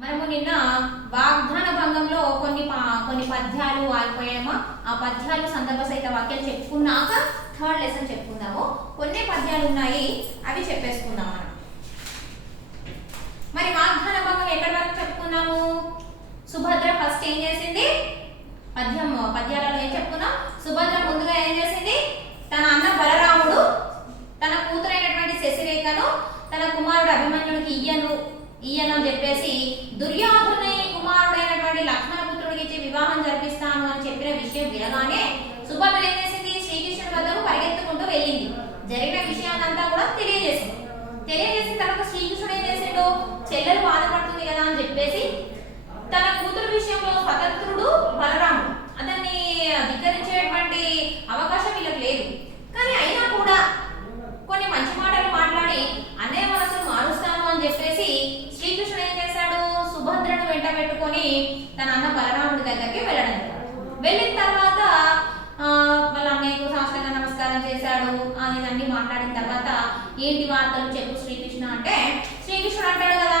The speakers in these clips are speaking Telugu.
మనము నిన్న వాగ్దాన భంగంలో కొన్ని పద్యాలు ఆగిపోయామా. ఆ పద్యాలు సందర్భ సహిత వాక్యాలు చెప్పుకున్నాక థర్డ్ లెసన్ చెప్పుకుందాము. కొన్ని పద్యాలు ఉన్నాయి, అవి చెప్పేసుకుందాం మనం. మరి వాగ్దాన భంగం ఎక్కడి వరకు చెప్పుకున్నాము? సుభద్ర ఫస్ట్ ఏం చేసింది? పద్యాలలో ఏం చెప్పుకున్నాం? సుభద్ర ముందుగా ఏం చేసింది? తన అన్న బలరాముడు తన కూతురైనటువంటి శశిరేఖను తన కుమారుడు అభిమన్యుడికి ఇయ్యను అని చెప్పేసి దుర్యోధనుని కుమారుడైనటువంటి లక్ష్మణపుత్రుడికి ఇచ్చి వివాహం జరిపిస్తాను అని చెప్పిన విషయం వినగానే సుభద్ర ఏం చేసింది? శ్రీకృష్ణుడి వద్దకు పరిగెత్తుకుంటూ వెళ్ళింది. జరిగిన విషయాన్నంతా కూడా తెలియజేసింది. తెలియజేసిన తర్వాత శ్రీకృష్ణుడు ఏం చేసిండు? చెల్లెలు బాధపడుతుంది కదా అని చెప్పేసి తన కూతురు విషయంలో స్వతంత్రుడు బలరాముడు, అతన్ని ధిక్కరించేటువంటి అవకాశం వీళ్ళకి లేదు. కానీ అయినా కూడా కొన్ని మంచి మాటలు మాట్లాడి అన్నయ్య మనసును మారుస్తాను అని చెప్పేసి శ్రీకృష్ణుడు ఏం చేశాడు? సుభద్రను వెంట పెట్టుకొని తన అన్న బలరాముడి దగ్గరికి వెళ్ళడం. వెళ్ళిన తర్వాత వాళ్ళ అన్నయ్యకు సాష్టాంగ నమస్కారం చేశాడు. ఇవన్నీ మాట్లాడిన తర్వాత ఏంటి వార్తలు చెప్పు శ్రీకృష్ణ అంటే, శ్రీకృష్ణుడు అంటాడు కదా,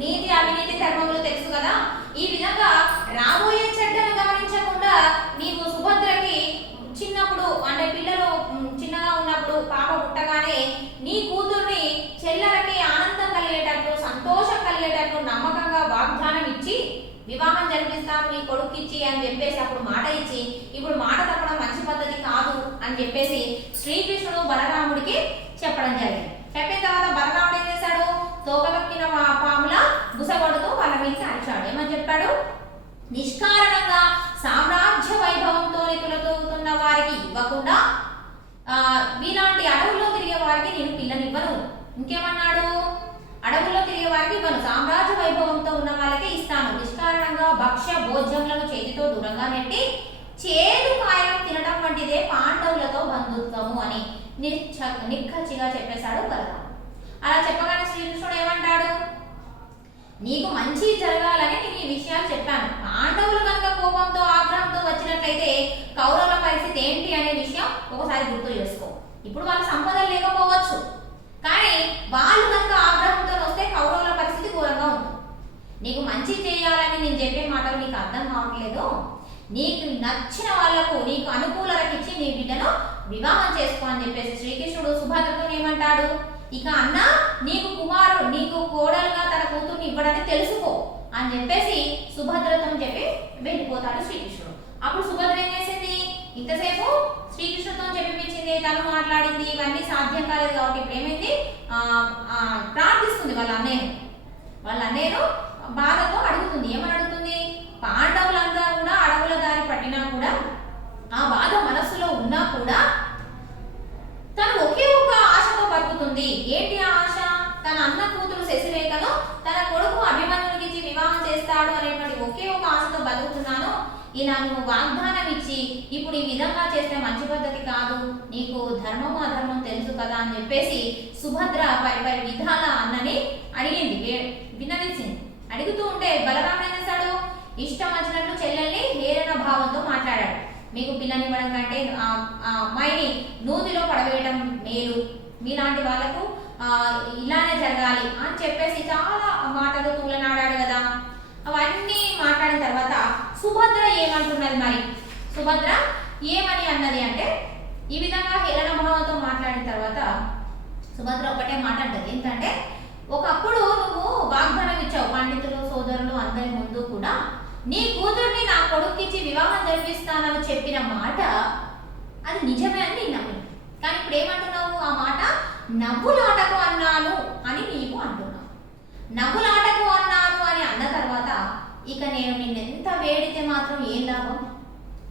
నీతి అవినీతి ధర్మములు తెలుసు కదా, ఈ విధంగా రాబోయే చెడ్డను గమనించకుండా నీవు సుభద్రకి చిన్నప్పుడు అంటే పిల్లలు చిన్నగా ఉన్నప్పుడు పాప పుట్టగానే నీ కూతుర్ని చెల్లెలకి ఆనందం కలిగేటట్లు సంతోషం కలిగేటట్లు నమ్మకంగా వాగ్దానం ఇచ్చి వివాహం జరిపిస్తాను నీ కొడుక్కిచ్చి అని చెప్పేసి అప్పుడు మాట ఇచ్చి ఇప్పుడు మాట తప్పడం మంచి పద్ధతి కాదు అని చెప్పేసి శ్రీకృష్ణుడు బలరాముడికి చెప్పడం జరిగింది. చెప్పిన తర్వాత బలరాముడు ఏం చేశాడు? తోకలొక్కిన పాముల బుసగొడుతూ వాళ్ళ మీదకి అరిచాడు. ఏమని చెప్పాడు? నిష్కారణంగా సామ్రాజ్య వైభవంతో తులతూగుతున్న వారికి ఇవ్వకుండా వీలాంటి అడవుల్లో తిరిగే వారికి నేను పిల్లనివ్వను. ఇంకేమన్నాడు? అడవుల్లో తిరిగే వారికి ఇవ్వను, సామ్రాజ్య వైభవంతో ఉన్న వాళ్ళకి ఇస్తాను. నిష్కారణంగా భక్ష్య భోజ్యములను చేతితో దూరంగా నెట్టి చేదు కాయలను తినడం వంటిదే పాండవులతో బంధుత్వము అని నిక్కచ్చిగా చెప్పేశాడు బలరాముడు. అలా చెప్పగానే శ్రీకృష్ణుడు ఏమంటాడు? నీకు మంచి జరగాలని నేను ఈ విషయాలు చెప్పాను. పాండవులు కనుక కోపంతో ఆగ్రహంతో వచ్చినట్లయితే కౌరవుల పరిస్థితి ఏంటి అనే విషయం ఒకసారి గుర్తు చేసుకో. ఇప్పుడు వాళ్ళ సంపదలు లేకపోవచ్చు, కానీ వాళ్ళు కనుక ఆగ్రహంతో వస్తే కౌరవుల పరిస్థితి ఘోరంగా ఉంటుంది. నీకు మంచి చేయాలని నేను చెప్పే మాటలు నీకు అర్థం కావట్లేదు. నీకు నచ్చిన వాళ్లకు నీకు అనుకూలతకిచ్చి నీ బిడ్డను వివాహం చేసుకో అని చెప్పేసి శ్రీకృష్ణుడు సుభద్రతో ఏమంటాడు? ఇక అన్న నీకు కోడలుగా తన కూతుర్ని ఇవ్వడానికి తెలుసుకో అని చెప్పేసి సుభద్రతో చెప్పి వెళ్ళిపోతాడు శ్రీకృష్ణుడు. అప్పుడు సుభద్ర ఏం చేసింది? ఇంతసేపు శ్రీకృష్ణుడితో చెప్పిపించింది, తను మాట్లాడింది, ఇవన్నీ సాధ్యం కాలేదు కాబట్టి ఇప్పుడు ఏమైంది? ప్రార్థిస్తుంది వాళ్ళ అన్నయ్యను బాధతో అడుగుతుంది. ఏమని అడుగుతుంది? పాండవులంతా కూడా అడవుల దారి పట్టినా కూడా ఆ బాధ మనస్సులో ఉన్నా కూడా తను ఒకే ఒక ఆశతో బతుకుతుంది. ఏంటి ఆ ఆశ? తన అన్న కూతురు శశిరేఖను తన కొడుకు అభిమన్యుడికి ఇచ్చి వివాహం చేస్తాడు అనేటువంటి ఒకే ఒక ఆశతో బతుకుతున్నాను. ఇలా నువ్వు వాగ్దానం ఇచ్చి ఇప్పుడు ఈ విధంగా చేస్తే మంచి పద్ధతి కాదు, నీకు ధర్మము అధర్మం తెలుసు కదా అని చెప్పేసి సుభద్ర పరి విధాల అన్నని అడిగింది, విన్నవించింది. అడుగుతూ ఉంటే బలరాముడు ఏం చేశాడు? ఇష్టం వచ్చినట్లు చెల్లెల్ని హేళన భావంతో మాట్లాడాడు. మీకు పిల్లనివ్వడం కంటే ఆ అమ్మాయిని నూతిలో పడవేయడం మేలు, మీలాంటి వాళ్ళకు ఇలానే జరగాలి అని చెప్పేసి చాలా మాటలు తూలనాడాడు కదా. అవన్నీ మాట్లాడిన తర్వాత సుభద్ర ఏమంటున్నది? మరి సుభద్ర ఏమని అన్నది అంటే, ఈ విధంగా హేళన భావంతో మాట్లాడిన తర్వాత సుభద్ర ఒకటే మాట అంటది. ఏంటంటే, ఒకప్పుడు నువ్వు వాగ్దానం ఇచ్చావు పండితులు సోదరులు అందరి ముందు కూడా, నీ కూతుర్ని నా కొడుక్కిచ్చి వివాహం జరిపిస్తానని చెప్పిన మాట అది నిజమే అని నేను నమ్మిన. కానీ ఇప్పుడు ఏమంటున్నావు? ఆ మాట నవ్వులాటకు అన్నాను అని నీవు అంటున్నావు. నవ్వులాటకు అన్నాను అని అన్న తర్వాత ఇక నేను నిన్నెంత వేడితే మాత్రం ఏం లాభం?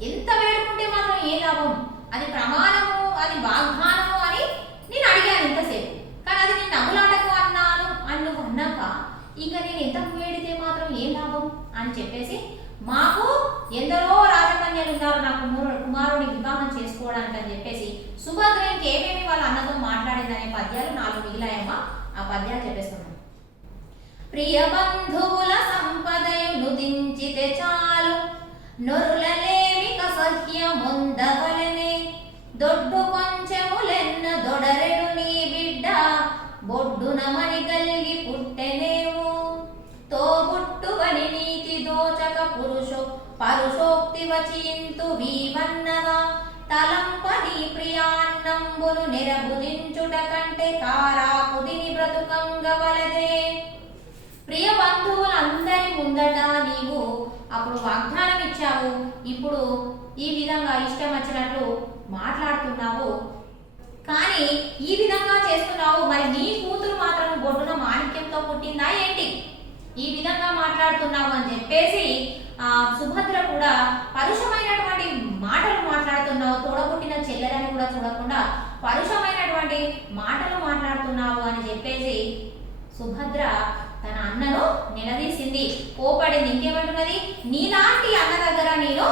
ఎంత వేడుకుంటే మాత్రం ఏం లాభం? అది ప్రమాణము, అది వాగ్దానము అని నేను అడిగాను ఇంతసేపు. కానీ అది నేను నవ్వులాటకు అన్నాను అని నువ్వు అన్నాక ఇక నేను ఎంత వేడితే మాత్రం ఏం లాభం అని చెప్పేసి, మాకు ఎందరో రాజకన్యలు ఉన్నారు నా కుమారుని వివాహం చేసుకోవడానికి అని చెప్పేసి సుభద్ర ఇంకేమేమి వాళ్ళ అన్నతో మాట్లాడిందనే పద్యాలు 4 మిగిలాయమ్మా. ఆ పద్యాలు చెప్పేస్తున్నాను. ప్రియ బంధువుల సంపదయు నుదించితే చాలు, నొరులలేమిక సహ్యముందవలనే, దొడ్డు కొంచెములెన్న దొడరెడు నీ బిడ్డ బొడ్డున మని గల్గి పుట్టెనేమో, తోబుట్టు పురుషో పరుషోక్తి వచింతు వీవన్నగా తలంపని ప్రియాన్నంబును నిరభుజించుట కంటే కారాకుదిని బ్రతుకంగవలదే. ప్రియ బంధువులందరి ముందట నీవు అప్పుడు వాగ్దానం ఇచ్చావు, ఇప్పుడు ఈ విధంగా ఇష్టం వచ్చినట్లు మాట్లాడుతున్నావు, కానీ ఈ విధంగా చేస్తున్నావు. మరి నీ కూతురు మాత్రం బొడ్డున మాణిక్యంతో పుట్టిందా ఏంటి, ఈ విధంగా మాట్లాడుతున్నావు అని చెప్పేసి సుభద్ర కూడా పరుషమైనటువంటి మాటలు మాట్లాడుతున్నావు, తోడబుట్టిన చెల్లెలని కూడా చూడకుండా పరుషమైనటువంటి మాటలు మాట్లాడుతున్నావు అని చెప్పేసి సుభద్ర తన అన్నను నిలదీసింది, కోపడింది. ఇంకేమంటున్నది, నీలాంటి అన్న దగ్గర నేను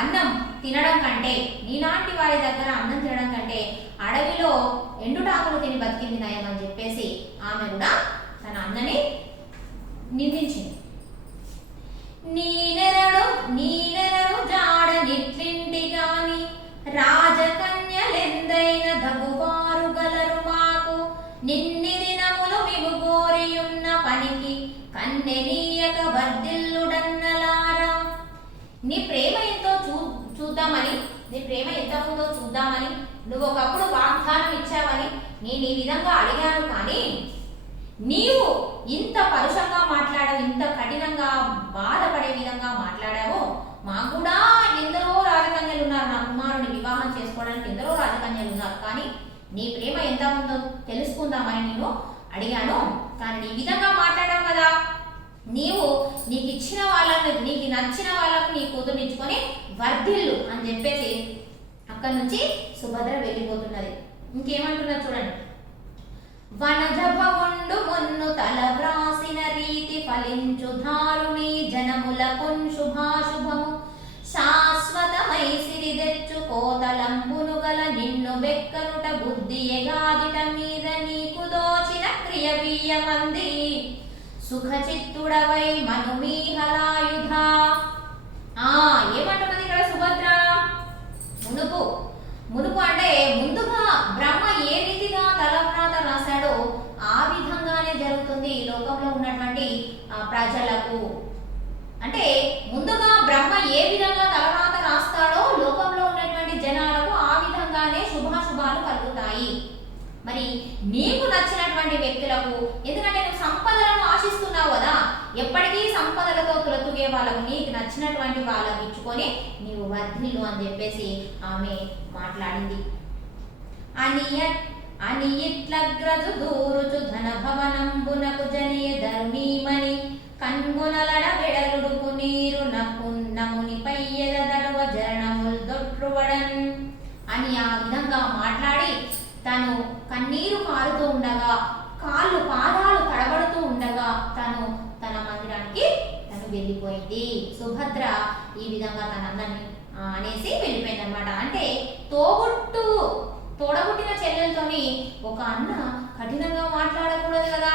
అన్నం తినడం కంటే, నీలాంటి వారి దగ్గర అన్నం తినడం కంటే అడవిలో ఎండుటాకులు తిని బతికింది నయం అని చెప్పేసి ఆమె కూడా తన అన్నని నిందించింది. నీనెరడు జాడ నిట్లింటి గాని రాజకన్యలెందైన దగువారు గలరు మాకు నిన్ని దినములు మిగు గోరియున్న పనికి కన్నెనీయక వర్ధిల్లుడన్నలారా. నీ ప్రేమ ఎంతో చూద్దామని, నీ ప్రేమ ఎంత ఉందో చూద్దామని నువ్వు ఒకప్పుడు వాగ్దానం ఇచ్చావని నేను ఈ విధంగా అడిగాను, కానీ నీవు ఇంత పరుషంగా మాట్లాడావు, ఇంత కఠినంగా బాధపడే విధంగా మాట్లాడావు. మాకు కూడా ఎందరో రాజకన్యలు ఉన్నారు, నా కుమారుని వివాహం చేసుకోవడానికి ఎందరో రాజకన్యలు ఉన్నారు, కానీ నీ ప్రేమ ఎంత ఉందో తెలుసుకుందామని నేను అడిగాను, కానీ నీ విధంగా మాట్లాడావు కదా. నీకు ఇచ్చిన వాళ్ళని, నీకు నచ్చిన వాళ్ళకు నీ కూతురునిచ్చుకొని వర్ధిల్లు అని చెప్పేసి అక్కడి నుంచి సుభద్ర వెళ్ళిపోతున్నది. ఇంకేమంటున్నారు చూడండి, వనజపగుండు మొన్ను తల వ్రాసిన రీతి ఫలించు ధారుని జనములకున్ శుభాశుభము శాశ్వతమై సిరి తెచ్చు కోతలంబును గల నిన్ను బెక్కనుట బుద్ధి ఎగాదిట మీద నీకు దోచిన క్రియవీయ మంది సుఖచిత్తుడవై మనుమీహలాయుధ. ఏమంటున్నది ఇక్కడ సుభద్ర, మునుపు అంటే ముందుగా బ్రహ్మ ఏ రీతిగా తలవ్రాత రాశాడో ఆ విధంగానే జరుగుతుంది ఈ లోకంలో ఉన్నటువంటి ప్రజలకు. అంటే ముందుగా బ్రహ్మ ఏ విధంగా తలవ్రాత రాస్తాడో లోకంలో ఉన్నటువంటి జనాలకు ఆ విధంగానే శుభాశుభాలు కలుగుతాయి. మరి నీకు నచ్చినటువంటి వ్యక్తులకు, ఎందుకంటే నువ్వు సంపదలను ఆశిస్తున్నావు కదా, ఎప్పటికీ సంపదలతో తులతుగే వాళ్ళకు నీకు నచ్చినటువంటి వాళ్ళకు ఇచ్చుకొని నీవు వర్ధిల్లు అని చెప్పేసి ఆమె మాట్లాడింది. అనియట్లగ్రజు దూరుచు ధన భవనంబునకు జనే ధర్మీమని కన్గునలడ వెడలుడుకు నీరు నమునిపై ఎదడవ జరణముల్ దొట్రువడన్ అని ఆ విధంగా మాట్లాడి తను కన్నీరు కారుతూ ఉండగా, పాదాలు తడబడుతూ ఉండగా తను తన మందిరానికి తను వెళ్ళిపోయింది. సుభద్ర ఈ విధంగా తన అన్నని అనేసి వెళ్ళిపోయింది అనమాట. అంటే తోడబుట్టిన చెల్లెలతోని ఒక అన్న కఠినంగా మాట్లాడకూడదు కదా,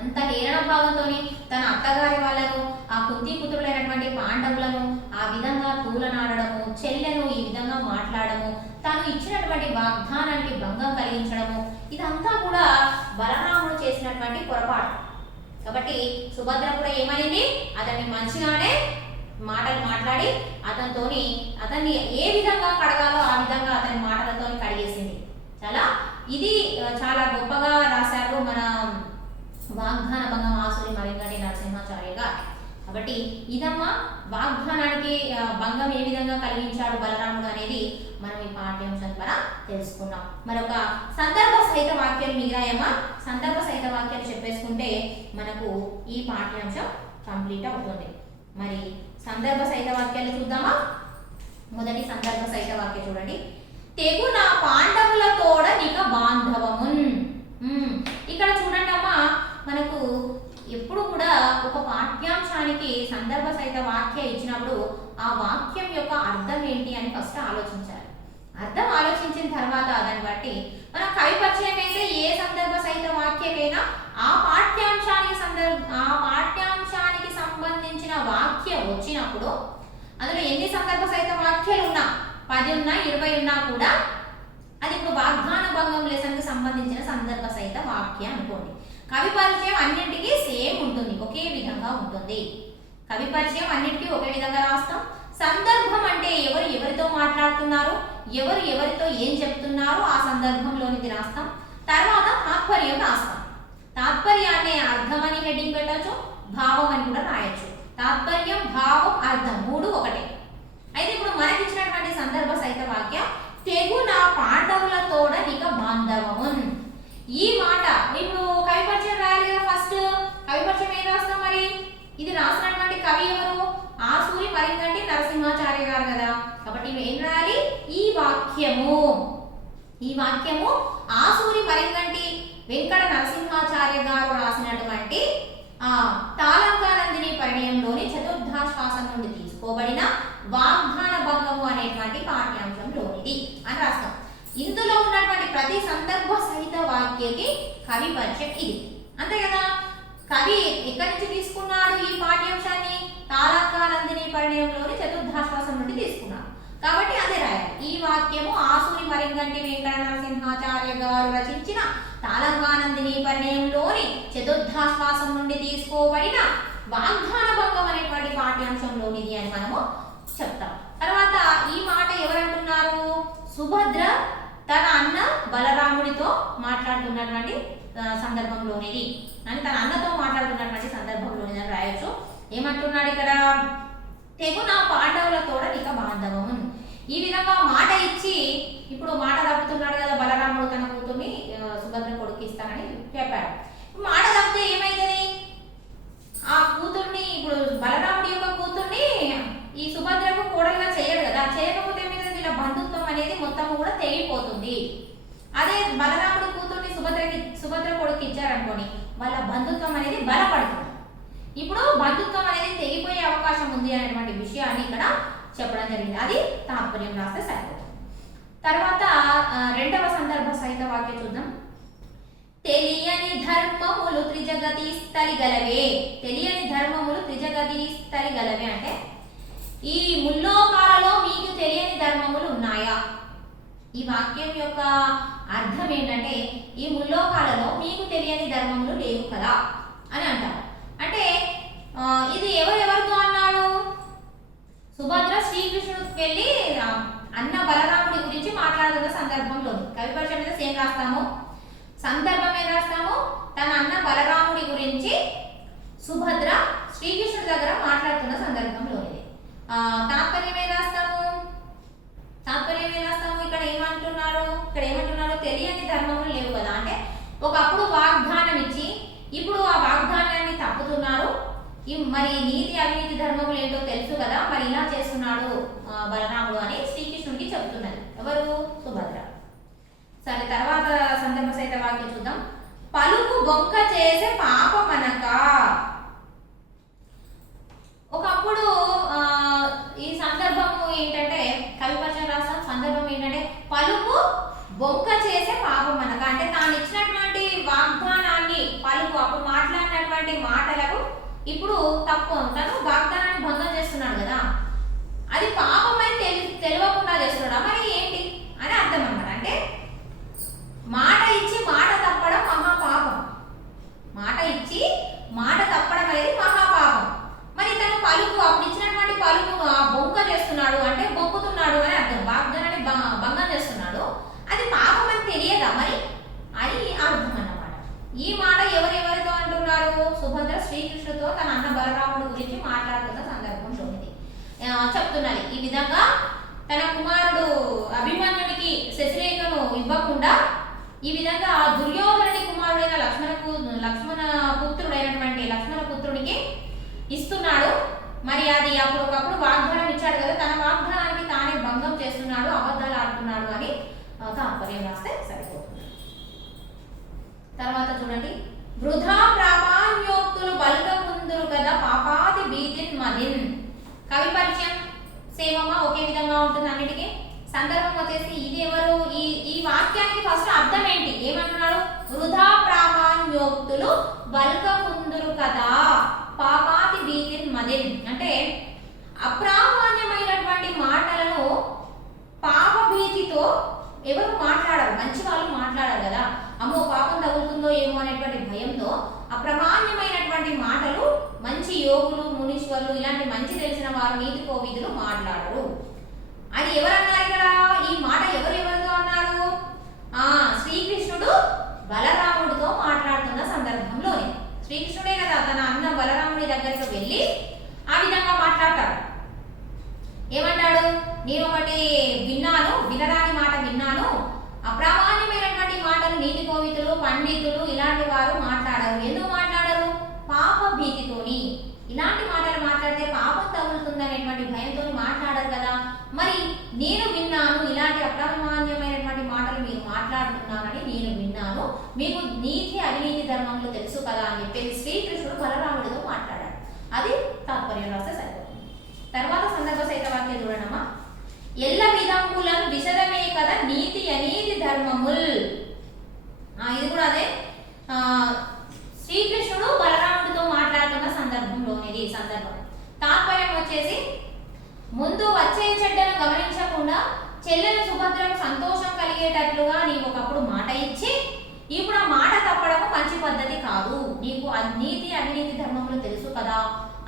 అంత హేళన భావంతో తన అత్తగారి వాళ్ళను, ఆ కుంతి పుత్రులైనటువంటి పాండవులను ఆ విధంగా తూలనాడము, చెల్లెను ఈ విధంగా మాట్లాడము, తను ఇచ్చినటువంటి వాగ్దానానికి భంగం కలిగించడము, ఇదంతా కూడా బలరాముడు చేసినటువంటి పొరపాటు. కాబట్టి సుభద్ర కూడా ఏమైంది, అతన్ని మంచిగానే మాటలు మాట్లాడి అతన్ని ఏ విధంగా కడగాలో ఆ విధంగా అతని మాటలతో కడిగేసింది. ఇది చాలా గొప్పగా రాశారు మన వాగ్దాన భంగం ఆసురి మరింగటి నరసింహాచార్య గారు. కాబట్టి ఇదమ్మా వాగ్దానానికి భంగం ఏ విధంగా కలిగించాడు బలరాముడు అనేది మనం ఈ పాఠ్యాంశం ద్వారా తెలుసుకున్నాం. మరొక సందర్భ సహిత వాక్యాలు మిగిలాయమ్మా, సందర్భ సహిత వాక్యాలు చెప్పేసుకుంటే మనకు ఈ పాఠ్యాంశం కంప్లీట్ అవుతుంది. మరి సందర్భ సహిత వాక్యాలు చూద్దామా. మొదటి సందర్భ సహిత వాక్యం చూడండి, తెగు నా పాండవుల తోడ నిక బాంధవమున్. ఇక్కడ చూడండి అమ్మా, మనకు ఎప్పుడు కూడా ఒక పాఠ్యాంశానికి సందర్భ సహిత వాక్యం ఇచ్చినప్పుడు ఆ వాక్యం యొక్క అర్థం ఏంటి అని ఫస్ట్ ఆలోచించాలి. అర్థం ఆలోచించిన తర్వాత దాన్ని బట్టి మన కవి పరిచయం అయితే ఏ సందర్భ సహిత వాక్యకైనా ఆ పాఠ్యాంశానికి సంబంధించిన వాక్యం వచ్చినప్పుడు అందులో ఎన్ని సందర్భ సహిత వాక్యాలు ఉన్నా, 10 ఉన్నా 20 ఉన్నా కూడా అది ఇప్పుడు వాగ్దాన భంగం లెసన్కి సంబంధించిన సందర్భ సహిత వాక్యం అనుకోండి. కవి పరిచయం అన్నింటికీ సేమ్ ఉంటుంది, ఒకే విధంగా ఉంటుంది. కవి పరిచయం అన్నిటికీ ఒకే విధంగా రాస్తాం. సందర్భం అంటే ఎవరు ఎవరితో మాట్లాడుతున్నారు, ఎవరు ఎవరితో ఏం చెప్తున్నారు ఆ సందర్భంలోనిది రాస్తాం. తర్వాత తాత్పర్యం రాస్తాం. తాత్పర్యాన్ని అర్థం అని హెడ్డింగ్ పెట్టచ్చు, భావం అని కూడా రాయొచ్చు. తాత్పర్యం, భావం, అర్థం మూడు ఒకటే. అయితే ఇప్పుడు మనకి ఇచ్చినటువంటి సందర్భ సహిత వాక్యం తెగున పాండవులతోడ నిక బాంధవమున్. ఈ మాట ఇప్పుడు కవి పరిచయం రాయాలి కదా. ఫస్ట్ కవి పరిచయం ఏం రాస్తాం మరి? ఇది రాసినటువంటి కవి ఎవరు? ఆసూరి మరింగంటి నరసింహాచార్య గారు కదా. కాబట్టి ఏం రాయాలి? ఈ వాక్యము ఆసూరి మరింగంటి వెంకట నరసింహాచార్య గారు రాసినటువంటి తాళంకానందిని పరిణయంలోని చతుర్థాశ్వాసం నుండి తీసుకోబడిన వాగ్దాన భంగము అనేటువంటి పాఠ్యాంశంలోనిది అని రాస్తాం. ఇందులో ఉన్నటువంటి ప్రతి సందర్భ సహిత వాక్యకి కవి పరిచయం ఇది, అంతే కదా. కవి ఎక్కడి నుంచి తీసుకున్నాడు ఈ పాఠ్యాంశాన్ని? తాళంకానందిని పరిణయంలోని చతుర్థాశ్వాసం నుండి తీసుకున్నాడు కాబట్టి అదే రాయాలి. ఈ వాక్యము ఆసూరి మరింగంటి వెంకట నరసింహాచార్య గారు రచించిన తాళంకానందిని పరిణయంలోని చతుర్థాశ్వాసం నుండి తీసుకోబడిన వాగ్దాన భంగం అనేటువంటి పాఠ్యాంశంలోనిది అని మనము చెప్తాం. తర్వాత ఈ మాట ఎవరంటున్నారు? సుభద్ర తన అన్న బలరాముడితో మాట్లాడుతున్నటువంటి సందర్భంలోనిది అని, తన అన్నతో మాట్లాడుతున్నటువంటి సందర్భంలోనిది అని రాయొచ్చు. ఏమంటున్నాడు ఇక్కడ? తెగున పాండవులతోడ నిక బాంధవము. ఈ విధంగా మాట ఇచ్చి ఇప్పుడు మాట తప్పుతున్నాడు కదా బలరాముడు, తన కూతుర్ని సుభద్ర కొడుకు ఇస్తానని చెప్పాడు. మాట తప్పితే ఏమైతుంది? ఆ కూతుర్ని, ఇప్పుడు బలరాముడి యొక్క కూతుర్ని ఈ సుభద్రకు కోడలుగా చేయడు కదా. చేయకపోతే మీద వీళ్ళ బంధుత్వం అనేది మొత్తం కూడా తెగిపోతుంది. అదే బలరాముడి కూతుర్ని సుభద్ర కొడుకు ఇచ్చారనుకోని వాళ్ళ బంధుత్వం అనేది బలపడుతుంది. ఇప్పుడు బంధుత్వం అనేది తెగిపోయే అవకాశం ఉంది అనేటువంటి విషయాన్ని ఇక్కడ చెప్పడం జరిగింది. అది తాత్పర్యం రాస్తే సరిపోతుంది. తర్వాత రెండవ సందర్భ సహిత వాక్యం చూద్దాం. తెలియని ధర్మములు త్రిజగతి స్థలి గలవే. తెలియని ధర్మములు త్రిజగతి స్థలి గలవే అంటే ఈ ముల్లోకాలలో మీకు తెలియని ధర్మములు ఉన్నాయా? ఈ వాక్యం యొక్క అర్థం ఏంటంటే ఈ ముల్లోకాలలో మీకు తెలియని ధర్మములు లేవు కదా అని అంటారు. అంటే ఇది ఎవరెవరితో అన్నాడు? సుభద్ర శ్రీకృష్ణుడికి వెళ్ళి అన్న బలరాముడి గురించి మాట్లాడుతున్న సందర్భంలో కవి పరిచయం మీద సేమ్ రాస్తాము, సందర్భం ఏం రాస్తాము? తన అన్న బలరాముడి గురించి సుభద్ర శ్రీకృష్ణుడి దగ్గర మాట్లాడుతున్న సందర్భంలో తాత్పర్యం ఏం రాస్తాము? ఇక్కడ ఏమంటున్నారు? తెలియని ధర్మములు లేవు కదా అంటే ఒకప్పుడు వాగ్దానం ఇచ్చి ఇప్పుడు ఆ వాగ్దానాన్ని తప్పుతున్నారు. మరి నీతి అవినీతి ధర్మములు ఏంటో తెలుసు కదా, మరి ఇలా చేస్తున్నాడు బలరాముడు అని శ్రీకృష్ణుడికి చెబుతున్నది ఎవరు? సుభద్ర. సరే, తర్వాత సందర్భ సహిత వాక్యం చూద్దాం. పలుకు బొంక చేసే పాపమనక. ఒకప్పుడు ఈ సందర్భము ఏంటంటే కవి పరిచయం రాస్తాం. సందర్భం ఏంటంటే పలుకు బొంక చేసే పాపమనక అంటే తాను ఇచ్చినటువంటి వాగ్దానాన్ని పలుకు అప్పుడు మాట్లాడినటువంటి మాటలకు ఇప్పుడు తప్పు, తను వాగ్దానాన్ని భంగం చేస్తున్నాడు కదా, అది పాపమని తెలియకుండా చేస్తున్నాడా మరి ఏంటి అని అర్థం అన్నమాట. అంటే మాట ఇచ్చి మాట తప్పడం మహాపాపం. మాట ఇచ్చి మాట తప్పడం అనేది మహాపాపం. మరి తను పలుకు అప్పుడు ఇచ్చినటువంటి పలుకు బొంక చేస్తున్నాడు అంటే బొంకుతున్నాడు అని అర్థం. వాగ్దానాన్ని భంగం చేస్తున్నాడు, అది పాపం అని తెలియదా మరి అని అర్థం అన్నమాట. ఈ మాట ఎవరెవరితో అంటున్నారు? సుభద్ర శ్రీకృష్ణుడితో తన అన్న బలరాముడు గురించి మాట్లాడుతున్న సందర్భంలో చెప్తున్నది. ఈ విధంగా తన కుమారుడు అభిమన్యుడికి శశిరేఖను ఇవ్వకుండా ఈ విధంగా దుర్యోధనుడి కుమారుడైన లక్ష్మణ పుత్రుడికి ఇస్తున్నాడు. మరి అది అప్పుడు ఒకప్పుడు వాగ్దానం ఇచ్చాడు కదా, తన వాగ్దానానికి తానే భంగం చేస్తున్నాడు, అబద్ధాలు ఆడుతున్నాడు అని తాత్పర్యం రాస్తే సరిపోతుంది. తర్వాత చూడండి. వృధా ప్రామాణ్యోక్తులు బల్కకుందురు కదా పాపాది భీతిన్ మదిన్. కవి పరిచయం సేమమా ఒకే విధంగా ఉంటుంది అన్నిటికీ. సందర్భం వచ్చేసి ఇది ఎవరు? ఈ వాక్యానికి ఫస్ట్ అర్థం ఏంటి? ఏమంటున్నాడు? వృధా ప్రామాణ్యోక్తులు బల్కకుందురు కదా పాపాది భీతిన్ మదిన్ అంటే అప్రామాణ్యమైనటువంటి మాటలను పాపభీతితో ఎవరు మాట్లాడరు, మంచి వాళ్ళు మాట్లాడరు కదా. అమ్మో పాపం తగులుతుందో ఏమో అనేటువంటి భయంతో అప్రమాణ్యమైనటువంటి మాటలు మంచి యోగులు యోగీశ్వరులు ఇలాంటి మంచి తెలిసిన వారు నీతి కోవిదులు మాట్లాడరు అని ఎవరన్నారు ఇక్కడ? ఈ మాట ఎవరితో అన్నారు? శ్రీకృష్ణుడు బలరాముడితో మాట్లాడుతున్న సందర్భంలోనే. శ్రీకృష్ణుడే కదా తన అన్న బలరాముడి దగ్గరికి వెళ్ళి ఆ విధంగా మాట్లాడతాడు. ఏమంటాడు? నేను ఒకటి విన్నాను, వినరాని మాట విన్నాను, అప్రామాణ్యమైనటువంటి మాటలు నీతి కోవితులు పండితులు ఇలాంటి వారు మాట్లాడరు. ఎందుకు మాట్లాడరు? పాప భీతితోని. ఇలాంటి మాటలు మాట్లాడితే పాపం తగులుతుంది అనేటువంటి భయంతో మాట్లాడరు కదా. మరి నేను విన్నాను, ఇలాంటి అప్రామాణ్యమైనటువంటి మాటలు మీరు మాట్లాడుతున్నారని నేను విన్నాను, మీకు నీతి అవినీతి ధర్మంలో తెలుసు కదా అని చెప్పేసి శ్రీకృష్ణుడు బలరాముడితో మాట్లాడాడు. అది తాత్పర్యం రాస్తే సరిపోతుంది. తర్వాత సందర్భ సహిత వాక్యం చూడనమ్మా. ఎల్ల విధంబులను విశదమే కదా నీతి అనీతి ధర్మముల్. ఇది కూడా అదే శ్రీకృష్ణుడు బలరాముడితో మాట్లాడుతున్న సందర్భంలోనిది సందర్భం. తాత్పర్యం వచ్చేసి ముందు వచ్చే చెడ్డను గమనించకుండా చెల్లెలు సుభద్రకు సంతోషం కలిగేటట్లుగా నీవు ఒకప్పుడు మాట ఇచ్చి ఇప్పుడు ఆ మాట తప్పడము మంచి పద్ధతి కాదు, నీకు నీతి అవినీతి ధర్మములు తెలుసు కదా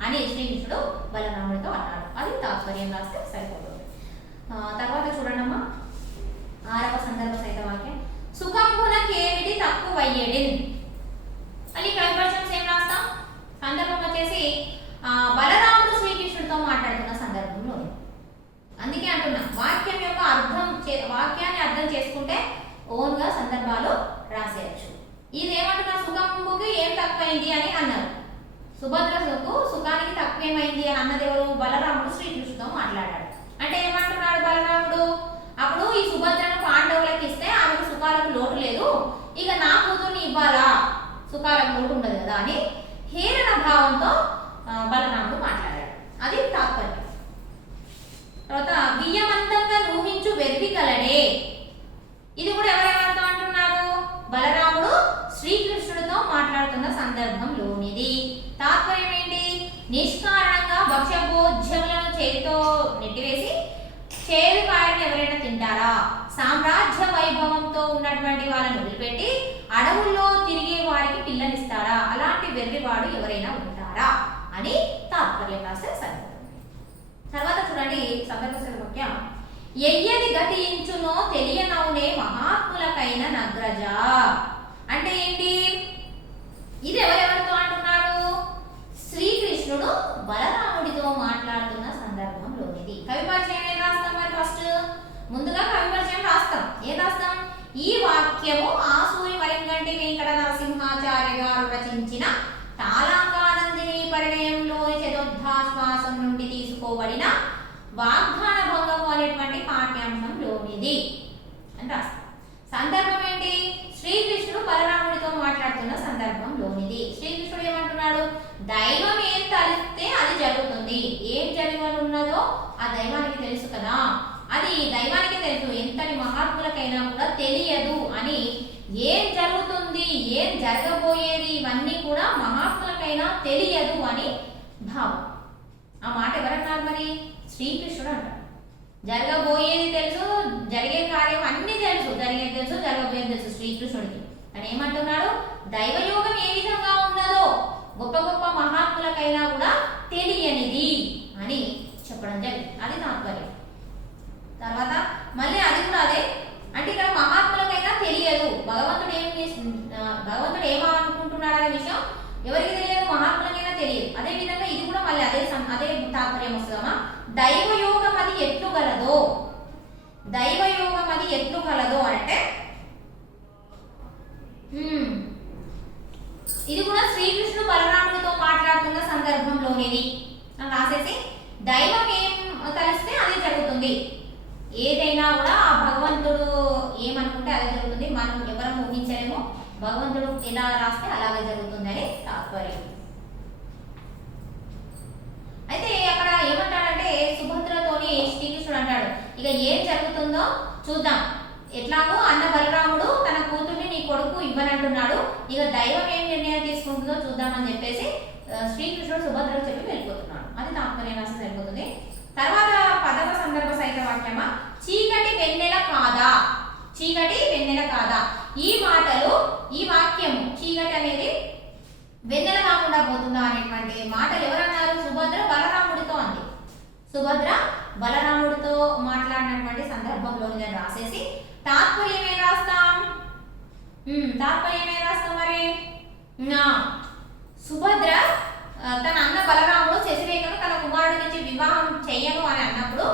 అని శ్రీకృష్ణుడు బలరాముడితో అన్నాడు. అది తాత్పర్యం రాస్తే సరిపోతుంది. తర్వాత చూడండమ్మా 6వ సందర్భ సహిత వాక్యం. సుఖంభునకేమిటి తక్కువయ్యేది. మళ్ళీ కవివర్షం సేమ్ రాస్తాం. సందర్భం వచ్చేసి బలరాముడు శ్రీకృష్ణుడితో మాట్లాడుతున్న సందర్భంలో. అందుకే అంటున్నా వాక్యం యొక్క వాక్యాన్ని అర్థం చేసుకుంటే ఓన్గా సందర్భాలు రాసేయచ్చు. ఇది ఏమంటున్నా? సుఖంబుకి ఏం తక్కువైంది అని అన్నారు. సుభద్రకు సుఖానికి తక్కువేమైంది అని అన్నది ఎవరు? బలరాముడు శ్రీకృష్ణుడితో మాట్లాడాడు. అంటే ఏమంటున్నాడు బలరాముడు? అప్పుడు ఈ సుభద్రను పాండవులకు ఇస్తే ఆమెకు సుఖాలకు లోటు లేదు, ఇక నా కూతుర్ని ఇవ్వాలా, సుఖాలకు లోటు ఉండదు కదా అని హేళన భావంతో బలరాముడు మాట్లాడాడు. అది తాత్పర్యం. తర్వాత బియ్యమంతంగా ఊహించు వెర్రి కలడే. ఇది కూడా ఎవరెవరితో అంటున్నారు? బలరాముడు శ్రీకృష్ణుడితో మాట్లాడుతున్న సందర్భంలోనిది. తాత్పర్యం ఏంటి? నిష్కారణంగా భక్ష్యభోజ్యములను చేతితో నెట్టివేసి చేదు కాయలను ఎవరైనా తింటారా? సామ్రాజ్య వైభవంతో ఉన్నటువంటి వాళ్ళని వదిలిపెట్టి అడవుల్లో తిరిగే వారికి పిల్లనిస్తారా? అలాంటి వెర్రివాడు ఎవరైనా ఉంటారా అని తాత్పర్యం రాస్తే సరిపోతుంది. తర్వాత చూడండి సందర్భ ముఖ్యం. ఎయ్యది గతించునో తెలియనవునే మహాత్ములకైన నగ్రజ. అంటే ఏంటి? ఇది ఎవరెవరితో అంటున్నాడు? శ్రీకృష్ణుడు బలరాముడితో మాట్లాడుతున్న సందర్భంలోనిది. కవిపరిచయం ఏం రాస్తాం? మరి ఫస్ట్ ముందుగా కవిపరిచయం రాస్తాం. ఏం రాస్తాం? ఈ వాక్యము ఆసూరి వరంగంటి వెంకట నరసింహాచార్య గారు రచించిన తాళాంకానందిని పరిణయంలోని చతుర్థాశ్వాసం నుండి తీసుకోబడిన వాగ్దాన భంగము అనేటువంటి పాఠ్యాంశంలోనిది అని రాస్తాం. సందర్భం ఏంటి? శ్రీకృష్ణుడు బలరాముడితో మాట్లాడుతున్న సందర్భంలోనిది. శ్రీకృష్ణుడు ఏమంటున్నాడు? దైవం ఏం తలిస్తే అది జరుగుతుంది. ఏం జరిగి ఉన్నదో ఆ దైవానికి తెలుసు కదా, అది దైవానికి తెలుసు. ఎంతటి మహాత్ములకైనా కూడా తెలియదు అని ఏం జరుగుతుంది, ఏం జరగబోయేది ఇవన్నీ కూడా మహాత్ములకైనా తెలియదు అని భావం. ఆ మాట ఎవరన్నారు? మరి శ్రీకృష్ణుడు అంటారు. జరగబోయేది తెలుసు, జరిగే కార్యం అన్ని తెలుసు, జరిగేది తెలుసు, జరగబోయేది తెలుసు శ్రీకృష్ణుడికి. అని ఏమంటున్నాడు? దైవయోగం ఏ విధంగా ఉన్నదో గొప్ప గొప్ప మహాత్ములకైనా కూడా తెలియనిది అని చెప్పడం జరిగింది. అది తాత్పర్యం. తర్వాత మళ్ళీ అది కూడా అదే. అంటే ఇక్కడ మహాత్ములకైనా తెలియదు, భగవంతుడు ఏమనుకుంటున్నాడు అనే విషయం ఎవరికి తెలియదు, మహాత్ములకైనా తెలియదు. అదే విధంగా ఇది కూడా మళ్ళీ అదే తాత్పర్యం వస్తుందమ్మా. దైవయోగం అది ఎట్లు గలదో, దైవయోగం అది ఎట్లు గలదో అంటే ఇది కూడా శ్రీకృష్ణుడు బలరాముడితో మాట్లాడుతున్న సందర్భంలోనిది అని రాసేసి దైవం ఏం తలిస్తే అదే జరుగుతుంది. ఏదైనా కూడా ఆ భగవంతుడు ఏమనుకుంటే అదే జరుగుతుంది. మనం ఎవరం ఊహించలేమో, భగవంతుడు ఎలా రాస్తే అలాగే జరుగుతుంది అని తాత్పర్యం. అయితే అక్కడ ఏమంటాడంటే సుభద్రతోని శ్రీకృష్ణుడు అంటాడు, ఇక ఏం జరుగుతుందో చూద్దాం. ఎట్లాగో అన్న బలరాముడు తన కూతుర్ని నీ కొడుకు ఇవ్వనంటున్నాడు, ఇక దైవం ఏం నిర్ణయం తీసుకుంటుందో చూద్దామని చెప్పేసి శ్రీకృష్ణుడు సుభద్రకు చెప్పి వెళ్ళిపోతున్నాడు. అది తాత్పర్యం రాసి సరిపోతుంది. తర్వాత 10వ సందర్భ సహిత వాక్యమా. చీకటి వెన్నెల కాదా, చీకటి వెన్నెల కాదా. ఈ మాటలు, ఈ వాక్యము చీకటి అనేది వెన్నెల కాకుండా పోతుందా అనేటువంటి మాటలు ఎవరన్నారు? సుభద్ర సుభద్ర బలరాముడితో మాట్లాడినటువంటి సందర్భంలోని రాసేసి తాత్పర్యం ఏం రాస్తాం? తాత్పర్యం ఏం రాస్తాం మరి? సుభద్ర తన అన్న బలరాముడు శశిరేఖను తన కుమారుడి నుంచి వివాహం చెయ్యను అని అన్నప్పుడు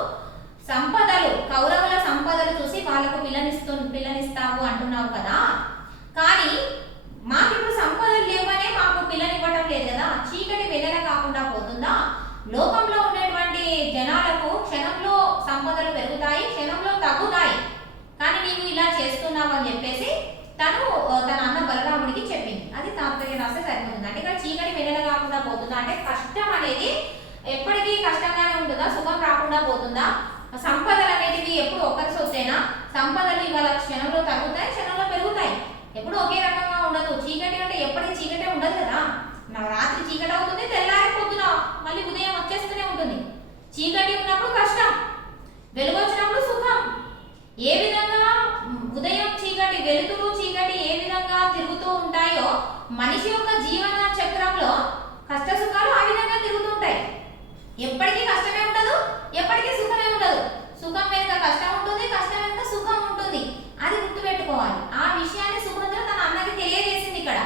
సంపదలు, కౌరవుల సంపదలు చూసి వాళ్ళకు పిల్లనిస్తావు అంటున్నావు కదా, కానీ మాకు ఇప్పుడు సంపదలు లేవనే మాకు పిల్లనివ్వడం లేదు కదా, చీకటి వెన్నెల కాకుండా పోతుందా? లోకంలో ఉండేటువంటి జనాలకు క్షణంలో సంపదలు పెరుగుతాయి, క్షణంలో తగ్గుతాయి, కానీ నీవు ఇలా చేస్తున్నావు అని చెప్పేసి తన అన్న బలరాముడికి చెప్పింది. అది తాత్పర్యం రాస్తే సరిపోతుంది. అంటే ఇక్కడ చీకటి వెన్నెల కాకుండా పోతుందా అంటే కష్టం అనేది ఎప్పటికీ కష్టంగానే ఉంటుందా? సుఖం రాకుండా పోతుందా? సంపదలు అనేటివి ఎప్పుడు ఒకరి సొత్తేనా? సంపదలు ఇవాళ క్షణంలో తగ్గుతాయి, క్షణంలో పెరుగుతాయి, ఎప్పుడు ఒకే రకంగా ఉండదు. చీకటి అంటే ఎప్పటికీ చీకటే ఉండదు కదా, రాత్రి చీకటి అవుతుంది, తెల్లారిపోతున్నా మళ్ళీ ఉదయం వచ్చేస్తూనే ఉంటుంది. చీకటి ఉన్నప్పుడు కష్టం, వెలుగు వచ్చినప్పుడు సుఖం. ఏ విధంగా ఉదయం చీకటి, వెలుతురు చీకటి ఏ విధంగా తిరుగుతూ ఉంటాయో మనిషి యొక్క జీవన చక్రంలో కష్ట సుఖాలు ఆ విధంగా తిరుగుతూ ఉంటాయి. ఎప్పటికీ కష్టమే ఉండదు, ఎప్పటికీ సుఖమే ఉండదు. సుఖం వెనుక కష్టం ఉంటుంది, కష్టం వెనుక సుఖం ఉంటుంది. అది గుర్తుపెట్టుకోవాలి. ఆ విషయాన్ని సుభద్ర తన అన్నకి తెలియజేసింది. ఇక్కడ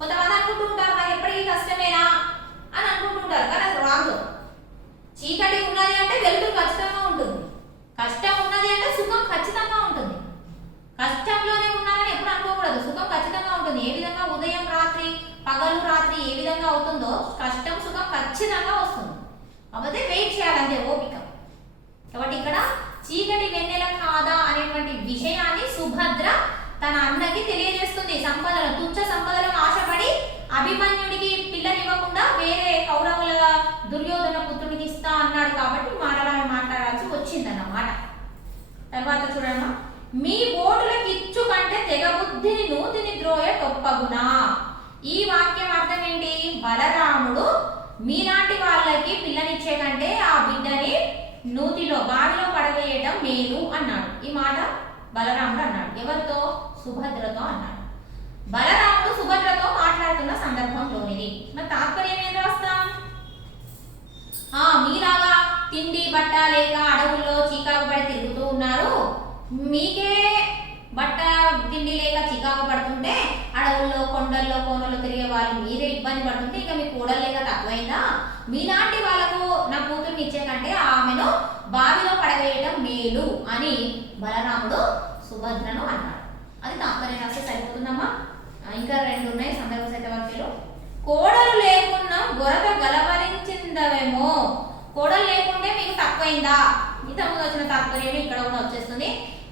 కొంతమంది అనుకుంటుంటారు మరి ఎప్పటికీ కష్టమేనా అని అనుకుంటుంటారు, కానీ అది రాంగ్. చీకటి ఉన్నది అంటే వెలుతురు ఖచ్చితంగా ఉంటుంది, కష్టం ఉన్నది అంటే సుఖం ఖచ్చితంగా ఉంటుంది. కష్టంలోనే ఉన్నారని ఎప్పుడు అనుకోకూడదు, సుఖం ఖచ్చితంగా ఉంటుంది. ఏ విధంగా ఉదయం రాత్రి, పగలు రాత్రి ఏ విధంగా అవుతుందో కష్టం సుఖం ఖచ్చితంగా వస్తుంది. కాకపోతే వెయిట్ చేయాలంటే ఓపిక. కాబట్టి ఇక్కడ చీకటి వెన్నెల కాదా అనేటువంటి విషయాన్ని సుభద్ర తన అన్నకి తెలియజేస్తుంది. సంపదలను, తుచ్చ సంపదలను ఆశపడి అభిమన్యుడికి పిల్లనివ్వకుండా వేరే కౌరవుల దుర్యోధన పుత్రుడికి ఇస్తా అన్నాడు కాబట్టి మాట్లాడాల్సి వచ్చిందన్నమాట. తర్వాత చూడమ్మా, మీ ఓటుల కిచ్చు కంటే తెగబుద్ధిని నూతిని ద్రోయ తొప్పగునా. ఈ వాక్యం అర్థం ఏంటి? బలరాముడు మీలాంటి వాళ్ళకి పిల్లనిచ్చే కంటే ఆ బిడ్డని నూతిలో, బావిలో పడవేయటం మేలు అన్నాడు. ఈ మాట బలరాముడు అన్నాడు. ఎవరితో? సుభద్రతో అన్నాడు. బలరాముడు సుభద్రతో మాట్లాడుతున్న సందర్భంలోనిది. మరి తాత్పర్యం ఏం రాస్తాం? మీలాగా తిండి బట్ట లేక అడవుల్లో చీకాకు పడి తిరుగుతూ ఉన్నారు, మీకే బట్ట తిండి లేక చికాకు పడుతుంటే అడవుల్లో కొండల్లో కోనల్లో తిరిగే వాళ్ళు మీరే ఇబ్బంది పడుతుంటే ఇక మీ కూడలు లేక తక్కువైందా? మీలాంటి వాళ్ళకు నా కూతుర్ని ఇచ్చే కంటే ఆమెను బావిలో పడవేయడం మేలు అని బలరాముడు సుభద్రను అన్నాడు. అది తాత్పర్యం రాస్తే సరిపోతుందమ్మా. ఇంకా రెండు ఉన్నాయి సందర్భ సహిత వాక్యాలు. కోడలు లేకున్నా గొరత గలవరించిందవేమో. కోడలు లేకుంటే మీకు తక్కువైందా? ఇంతకుముందు వచ్చిన తాత్పర్యం ఇక్కడ కూడా వచ్చేస్తుంది.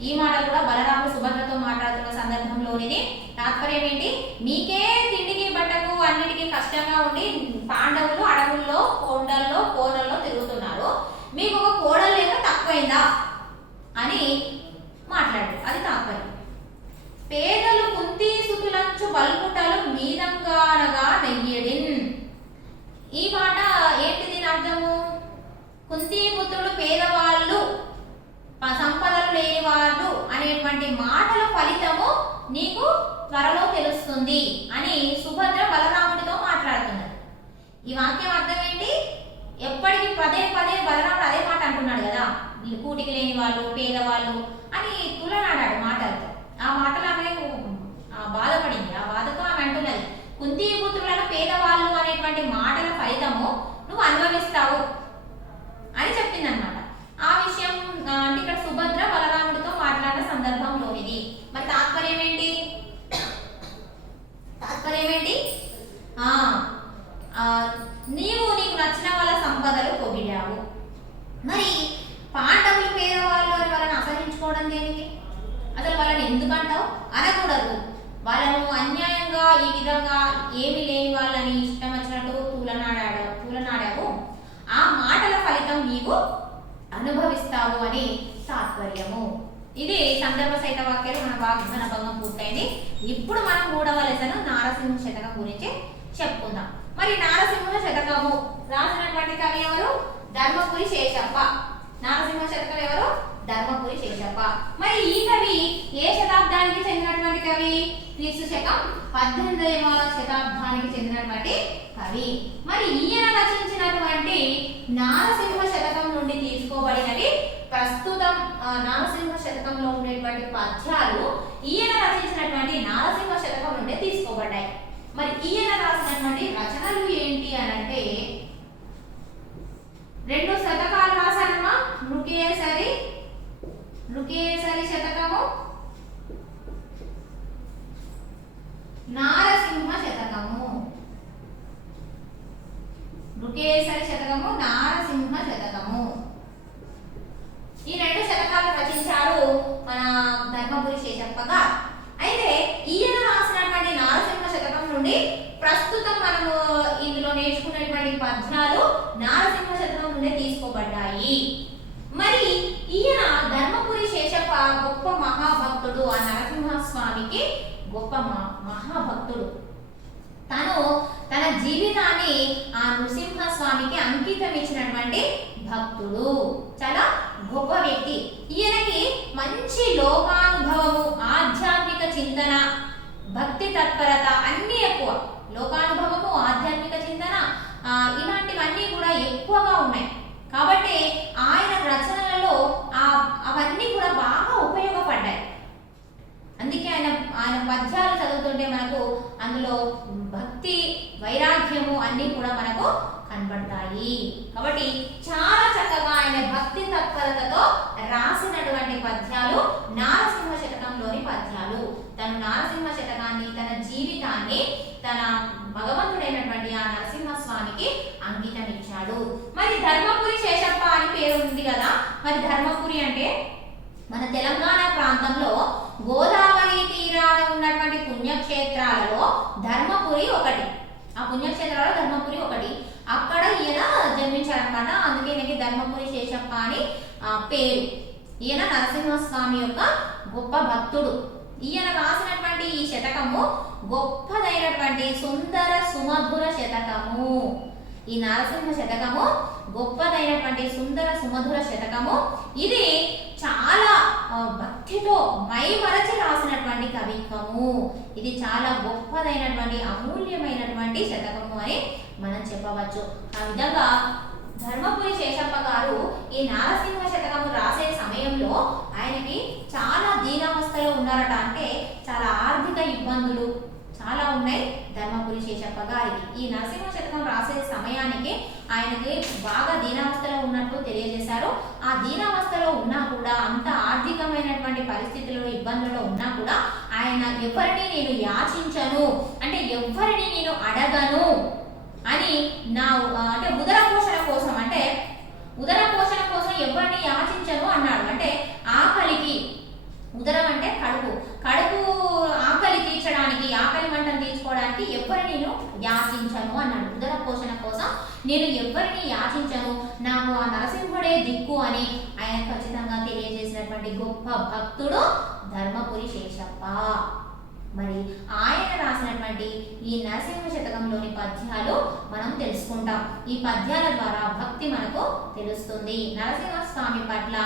ఈ మాట కూడా బలరాముడు సుభద్రతో మాట్లాడుతున్న సందర్భంలోనిది. తాత్పర్యం ఏంటి? మీకే తిండికి బట్టకు అన్నిటికీ కష్టంగా ఉండి పాండవులు అడవుల్లో కొండల్లో కోనల్లో తిరుగుతున్నారు, మీకు ఒక కోడలు లేక తక్కువైందా అని మాట్లాడారు. అది తాత్పర్యం. పేదలు కుంతి సుతులంచు బల్కుటలు మీదంగానగా నెయ్యడిన్. ఈ మాట ఏంటి? దీని అర్థము కుంతి పుత్రులు పేదవాళ్ళు, సంపదలు లేని వాళ్ళు అనేటువంటి మాటల ఫలితము నీకు త్వరలో తెలుస్తుంది అని సుభద్ర బలరాముడితో మాట్లాడుతున్నారు. ఈ వాక్యం అర్థం ఏంటి? ఎప్పటికీ పదే పదే బలరాముడు అదే మాట అంటున్నాడు కదా, కూటికి లేని వాళ్ళు, పేదవాళ్ళు అని తులనాడాడు మాటలతో. ఆ మాటలు ఆమె బాధపడింది. ఆ బాధతో ఆమె అంటున్నది, కుంతి పుత్రులను పేదవాళ్ళు అనేటువంటి మాటల ఫలితము నువ్వు అనుభవిస్తావు అని చెప్పింది అనమాట. ఆ విషయం అంటే ఇక్కడ సుభద్ర బలరాముడితో మాట్లాడిన సందర్భంలోనిది. మరి తాత్పర్యం ఏంటి? నీకు నచ్చిన వాళ్ళ సంపదలు పొగిడావు, మరి పాండవులు పేదవాళ్ళు అని వాళ్ళని అసహించుకోవడం దేనికి? అసలు వాళ్ళని ఎందుకంటావు? అనకూడదు. వాళ్ళను అన్యాయంగా ఈ విధంగా ఏమి లేని వాళ్ళని ఇష్టం వచ్చినట్టు తూలనాడావు, ఆ మాటల ఫలితం నీవు అనుభవిస్తావు అని తాత్పర్యము. ఇది సందర్భ సహిత వాక్యాలు. మన వాగ్దాన భంగం పూర్తయింది. ఇప్పుడు మనం 3వ లెసన్ నారసింహ శతకం గురించి చెప్పుకుందాం. మరి నారసింహ శతకము రాసినటువంటి కవి ఎవరు? ధర్మపురి శేషప్ప. నారసింహ శతకం ఎవరు? ధర్మపురి శేషప్ప. మరి ఈ కవి ఏ శతాబ్దానికి చెందినటువంటి కవి? క్రీస్తు శకం 18వ శతాబ్దానికి చెందినటువంటి కవి. మరి ఈయన రచించినటువంటి నారసింహ శతకం నుండి ప్రస్తుతం నారసింహ శతకంలో ఉండేటువంటి పద్యాలు ఈయన రచించినటువంటి నారసింహ శతకం నుండి తీసుకోబడ్డాయి. మరి ఈయన రాసినటువంటి రచనలు ఏంటి అని అంటే 2 శతకాలు రాశారమ్మా. నృకేసరి శతకము, నారసింహ శతకము. నృకేసరి శతకము, నారసింహ శతకము. ఈ 2 శతకాలు రచించారు మన ధర్మపురి శేషప్ప గారు. అయితే ఈయన రాసినటువంటి నారసింహ శతకం నుండి ప్రస్తుతం మనము ఇందులో నేర్చుకున్నటువంటి పద్యాలు నారసింహ శతకం నుండి తీసుకోబడ్డాయి. మరి ఈయన ధర్మపురి శేషప్ప గొప్ప మహాభక్తుడు. ఆ నరసింహస్వామికి గొప్ప మహాభక్తుడు. తను తన జీవితాన్ని ఆ నృసింహస్వామికి అంకితం ఇచ్చినటువంటి భక్తుడు. చాలా గొప్ప వ్యక్తి. ఈయనకి మంచి లోకానుభవము, ఆధ్యాత్మిక చింతన, భక్తి తత్పరత అన్నీ ఎక్కువ. లోకానుభవము, ఆధ్యాత్మిక చింతన ఇలాంటివన్నీ కూడా ఎక్కువగా ఉన్నాయి. కాబట్టి ఆయన రచనలలో అవన్నీ కూడా బాగా ఉపయోగపడ్డాయి. అందుకే ఆయన పద్యాలు చదువుతుంటే మనకు అందులో భక్తి, వైరాగ్యము అన్నీ కూడా మనకు కనబడతాయి. కాబట్టి చాలా చక్కగా ఆయన భక్తి తత్పరతతో రాసినటువంటి పద్యాలు నారసింహ శతకంలోని పద్యాలు. తను నారసింహ శతకాన్ని, తన జీవితాన్ని తన భగవంతుడైనటువంటి ఆ నరసింహస్వామికి అంకితం ఇచ్చాడు. మరి ధర్మపురి శేషప్ప అని పేరు ఉంది కదా. మరి ధర్మపురి అంటే మన తెలంగాణ ప్రాంతంలో గోదావరి తీరాన ఉన్నటువంటి పుణ్యక్షేత్రాలలో ధర్మపురి ఒకటి. ఆ పుణ్యక్షేత్రాలలో ధర్మపురి ఒకటి. అక్కడ ఈయన జన్మించాడనమాట. అందుకే ఈయనకి ధర్మపురి శేషప్ప అని పేరు. ఈయన నరసింహస్వామి యొక్క గొప్ప భక్తుడు. ఈయన రాసినటువంటి ఈ శతకము గొప్పదైనటువంటి సుందర సుమధుర శతకము. ఈ నరసింహ శతకము గొప్పదైనటువంటి సుందర సుమధుర శతకము. ఇది చాలా భక్తితో మైమరచి రాసినటువంటి కవిత్వము. ఇది చాలా గొప్పదైనటువంటి అమూల్యమైనటువంటి శతకము అని మనం చెప్పవచ్చు. ఆ విధంగా ధర్మపురి శేషప్ప గారు ఈ నారసింహ శతకము రాసే సమయంలో ఆయనకి చాలా దీనావస్థలో ఉన్నారట. అంటే చాలా ఆర్థిక ఇబ్బందులు చాలా ఉన్నాయి ధర్మపురి శేషప్ప గారికి. ఈ నరసింహ శతకం రాసే సమయానికి ఆయనకి బాగా దీనావస్థలో ఉన్నట్లు తెలియజేశారు. ఆ దీనావస్థలో ఉన్నా కూడా, అంత ఆర్థికమైనటువంటి పరిస్థితుల్లో ఇబ్బందుల్లో ఉన్నా కూడా ఆయన ఎవరిని నేను యాచించను, అంటే ఎవరిని నేను అడగను అని అంటే ఉదర పోషణ కోసం, అంటే ఉదర పోషణ కోసం ఎవరిని యాచించను అన్నాడు. అంటే ఆకలికి, ఉదరం అంటే కడుపు, కడుపు ఆకలి తీర్చడానికి, ఆకలి మంటను తీర్చుకోవడానికి ఎవరిని నేను యాచించను అన్నాడు. ఉదర పోషణ కోసం నేను ఎవరిని యాచించను, నాకు ఆ నరసింహుడే దిక్కు అని ఆయన ఖచ్చితంగా తెలియజేసినటువంటి గొప్ప భక్తుడు ధర్మపురి శేషప్ప. మరి ఆయన రాసినటువంటి ఈ నరసింహ శతకంలోని పద్యాలు మనం తెలుసుకుంటాం. ఈ పద్యాల ద్వారా భక్తి మనకు తెలుస్తుంది. నరసింహస్వామి పట్ల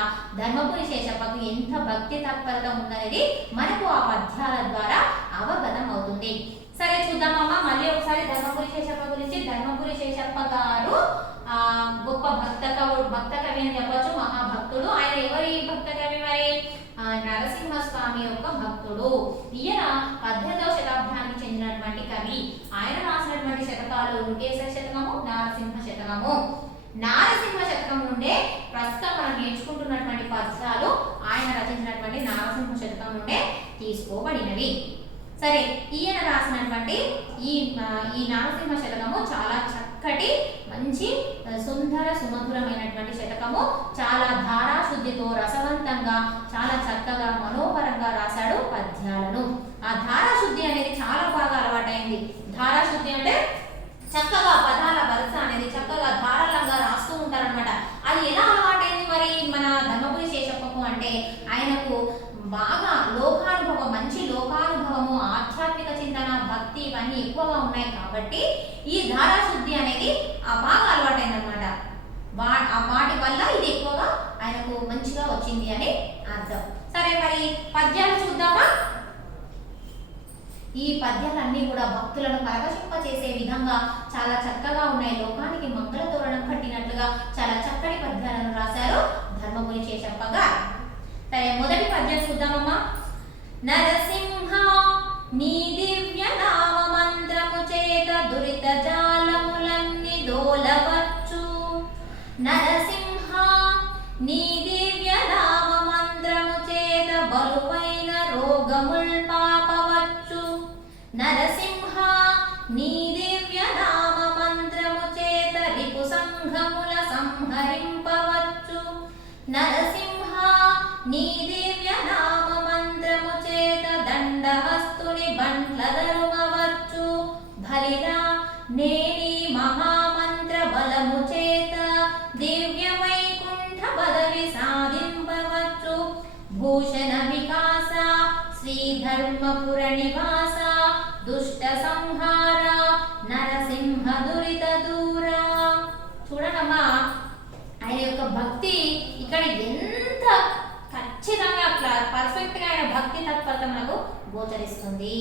ధర్మపురి శేషప్పకు ఎంత భక్తి తత్పరత ఉందనేది మనకు ఆ పద్యాల ద్వారా అవగతం అవుతుంది. సరే చూద్దామమ్మా మళ్ళీ ఒకసారి ధర్మపురి శేషప్ప గురించి. ధర్మపురి శేషప్ప గారు గొప్ప భక్త కవి అని చెప్పొచ్చు, మహాభక్తుడు. ఆయన ఎవరి భక్త కవి? మరి నరసింహస్వామి యొక్క భక్తుడు. ఈయన 18వ శతాబ్దానికి చెందినటువంటి కవి. ఆయన రాసినటువంటి శతకాలు నృకేసరి శతకము, నారసింహ శతకము. నారసింహ శతకం నుండే ప్రస్తుతం మనం నేర్చుకుంటున్నటువంటి పద్యాలు ఆయన రచించినటువంటి నారసింహ శతకం నుండే తీసుకోబడినవి. సరే, ఈయన రాసినటువంటి ఈ నారసింహ శతకము చాలా చక్కటి, మంచి సుందర సుమధురమైనటువంటి శతకము. చాలా ధారాశుద్ధితో, రసవంతంగా, చాలా చక్కగా, మనోహరంగా రాశాడు పద్యాలను. ఆ ధారాశుద్ధి అనేది చాలా బాగా అలవాటైంది. ధారాశుద్ధి అంటే చక్కగా పదాల వరుస అనేది చక్కగా ధారాళంగా రాస్తూ ఉంటారనమాట. అది ఎలా అలవాటైంది మరి మన ధర్మపురి శేషప్పకు అంటే ఆయనకు బాగా లోకానుభవం, మంచి లోకానుభవము, ఆధ్యాత్మిక చింతన, భక్తి ఇవన్నీ ఎక్కువగా ఉన్నాయి కాబట్టి ఈ ధారాశుద్ధి అనేది బాగా అలవాటైందనమాట. వాటి వల్ల ఇది ఎక్కువగా ఆయనకు మంచిగా వచ్చింది అని అర్థం. సరే, మరి పద్యాలు చూద్దామా? ఈ పద్యాలన్నీ కూడా భక్తులను పరవశింపచేసే విధంగా చాలా చక్కగా ఉన్నాయి. లోకానికి మంగళ తోరణం కట్టినట్లుగా చాలా చక్కటి పద్యాలను రాశారు ధర్మపురి శేషప్ప గారు. పద్యం చూద్దామమ్మా. నరసింహ నీ దివ్య నామ మంత్రము చేత దురిత జాలములన్నీ దోలవచ్చు. నరసింహ నీ దివ్య నామ మంత్రము చేత బలువైన రోగముల్ పాపవచ్చు. నరసింహ నీ దివ్య నామ మంత్రము చేత రిపు సంఘముల సంహరింపవచ్చు. నరసింహ నీ దివ్య నామ మంత్రము చేత దండహస్తుని బంట్ల ధరుమవచ్చు. భలిరా నేని మహామంత్ర బలము చేత దివ్య వైకుంఠ పదవి సాధింపవచ్చు. భూషణ వికాస శ్రీధర్మపుర నివాస దుష్ట సంహార నరసింహ దురిత దూరా. చూడనమ్మా, ఆయన యొక్క భక్తి ఇక్కడ ఎంత ఖచ్చితంగా పర్ఫెక్ట్ గా ఆయన భక్తి తత్పరత మనకు గోచరిస్తుంది.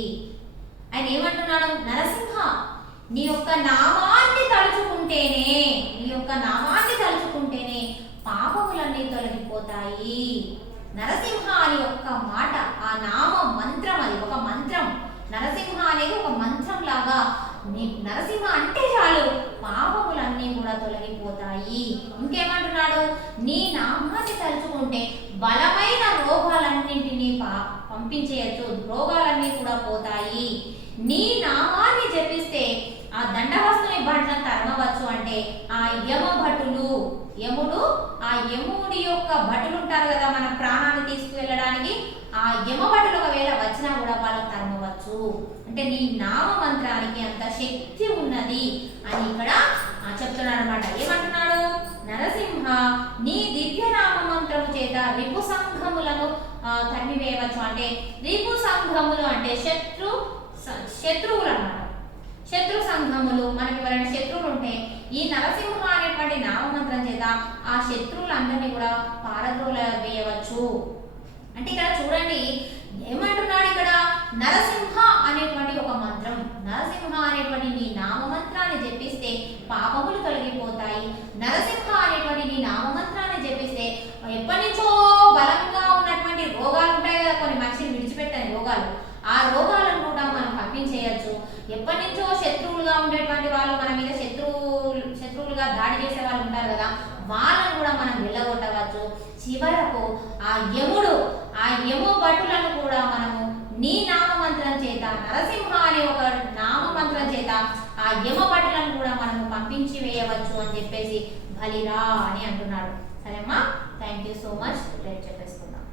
ఆయన ఏమంటున్నాడు? నరసింహ నీ యొక్క నామాన్ని తలుచుకుంటేనే, నీ యొక్క నామాన్ని తలుచుకుంటేనే పాపములన్నీ తొలగిపోతాయి. నరసింహ అని ఒక్క మాట, ఆ నామ మంత్రం, అది ఒక మంత్రం. నరసింహ అనేది ఒక మంత్రం లాగా, నరసింహ అంటే చాలు పాపములన్నీ కూడా తొలగిపోతాయి. ఇంకేమంటున్నాడు? నీ నామాన్ని తలుచుకుంటే బలమైన రోగాలన్నింటినీ పంపించేయచ్చు, రోగాలన్నీ కూడా పోతాయి. నీ నామాన్ని జపిస్తే ఆ దండవస్తుని బంట్లను తరమవచ్చు. అంటే ఆ యముడు ఆ యముడి యొక్క భటులు ఉంటారు కదా, మన ప్రాణాన్ని తీసుకువెళ్ళడానికి. ఆ యమ భటులు ఒకవేళ వచ్చినా కూడా వాళ్ళని తరమవచ్చు. అంటే నీ నామ మంత్రానికి అంత శక్తి ఉన్నది అని ఇక్కడ చెప్తున్నాడు అనమాట. ఏమంటున్నాడు? నరసింహ నీ దివ్య నామ మంత్రము చేత రిపు సంఘములను తరిమివేయవచ్చు. అంటే రిపు సంఘములు అంటే శత్రువులు అన్నమాట. శత్రు సంఘములు, మనకి ఎవరైనా శత్రువులు ఉంటే ఈ నరసింహ అనేటువంటి నామమంత్రం చేత ఆ శత్రువులందరినీ కూడా పారద్రోల వేయవచ్చు. అంటే ఇక్కడ చూడండి ఏమంటున్నాడు ఇక్కడ? నరసింహ అనేటువంటి ఒక మంత్రం, నరసింహ అనేటువంటి నీ నామమంత్రాన్ని జపిస్తే పాపములు తొలగిపోతాయి. నరసింహ అనేటువంటి నీ నామమంత్రాన్ని జపిస్తే ఎప్పటి నుంచో బలంగా ఉన్నటువంటి రోగాలు ఉంటాయి కదా, కొన్ని మనిషిని విడిచిపెట్టని రోగాలు, ఆ రోగాలను కూడా మనం పంపించేయచ్చు. ఎప్పటి నుంచో శత్రువులుగా ఉండేటువంటి వాళ్ళు, మన మీద శత్రువులుగా దాడి చేసే వాళ్ళు ఉంటారు కదా, వాళ్ళను కూడా మనం వెళ్ళగొట్టవచ్చు. చివరకు ఆ యము భటులను కూడా మనము నీ నామమంత్రం చేత, నరసింహ అనే ఒక నామమంత్రం చేత ఆ యమ భటులను కూడా మనము పంపించి వేయవచ్చు అని చెప్పేసి బలిరా అని అంటున్నాడు. సరేమ్మా, థ్యాంక్ యూ సో మచ్. రేపు చెప్పేసుకో.